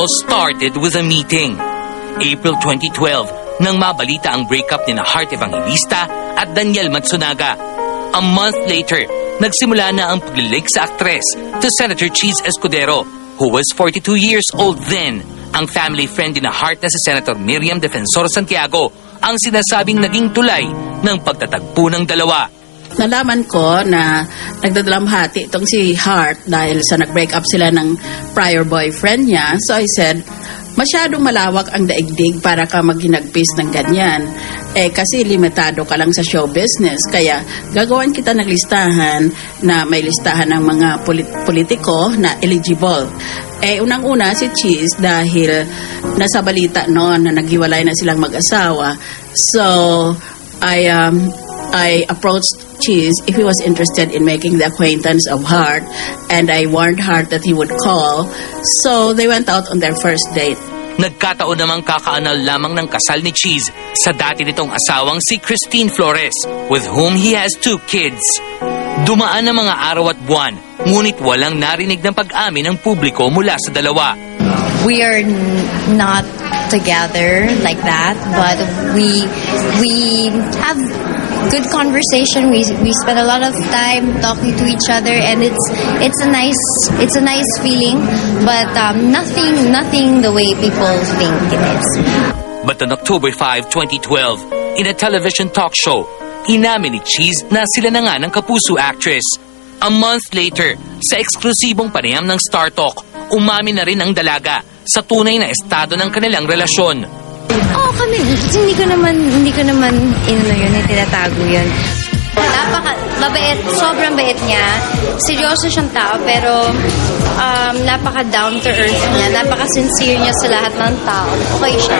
all started with a meeting. April 2012, nang mabalita ang breakup ni Heart Evangelista at Daniel Matsunaga. A month later, nagsimula na ang paglilink sa aktres to Senator Cheese Escudero, who was 42 years old then. Ang family friend ni Heart na si Senator Miriam Defensor Santiago ang sinasabing naging tulay ng pagtatagpo ng dalawa. Nalaman ko na nagdadalamhati itong si Heart dahil sa nag-break up sila ng prior boyfriend niya. So I said, masyadong malawak ang daigdig para ka maghinagpis ng ganyan. Kasi limitado ka lang sa show business. Kaya gagawan kita ng listahan na may listahan ng mga politiko na eligible. Unang-una si Cheese dahil nasa balita noon na naghiwalay na silang mag-asawa. So I approached Cheese if he was interested in making the acquaintance of Heart, and I warned Heart that he would call. So they went out on their first date. Nagkataon namang kakaanal lamang ng kasal ni Cheese sa dati nitong asawang si Christine Flores, with whom he has 2 kids. Dumaan ang mga araw at buwan, ngunit walang narinig ng pag-amin ng publiko mula sa dalawa. We are not together like that, but we have good conversation. We spend a lot of time talking to each other, and it's a nice feeling, but nothing the way people think it is. But on October 5, 2012, in a television talk show, inamin ni Cheese na sila na nga ng Kapuso actress. A month later, sa eksklusibong panayam ng Star Talk, umamin na rin ang dalaga sa tunay na estado ng kanilang relasyon. Kami, hindi ko naman yun, tinatago yun. Mabait, sobrang bait niya. Seryoso siyang tao, pero napaka down to earth niya, napaka sincere niya sa lahat ng tao. Okay siya.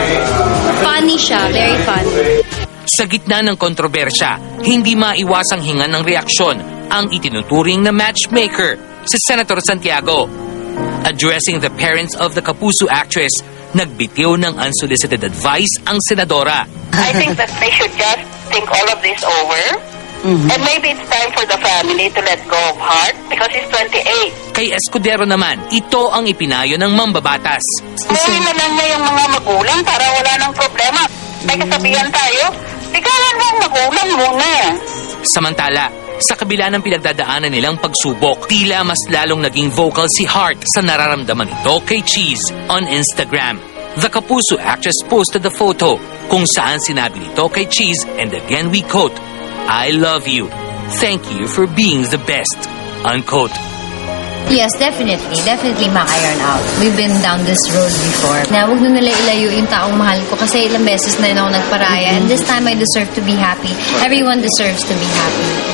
Funny siya, very funny. Sa gitna ng kontrobersya, hindi maiwasang hinga ng reaksyon ang itinuturing na matchmaker, si Senator Santiago. Addressing the parents of the Kapuso actress, nagbitiw ng unsolicited advice ang senadora. I think that they should just think all of this over. And maybe it's time for the family to let go of Heart because he's 28. Kay Escudero naman, ito ang ipinayo ng mambabatas. Gawin na lang niya yung mga magulang para wala ng problema. May kasabihan tayo, ikawan mo ang magulang muna. Samantala, sa kabila ng pinagdadaanan nilang pagsubok, tila mas lalong naging vocal si Heart sa nararamdaman nito kay Cheese on Instagram. The Kapuso actress posted the photo kung saan sinabi nito kay Cheese, and again we quote, "I love you. Thank you for being the best." Unquote. Yes, definitely maka-iron out. We've been down this road before. Na huwag na nila ilayo yung taong mahal ko kasi ilang beses na rin ako nagparaya, and this time I deserve to be happy. Everyone deserves to be happy.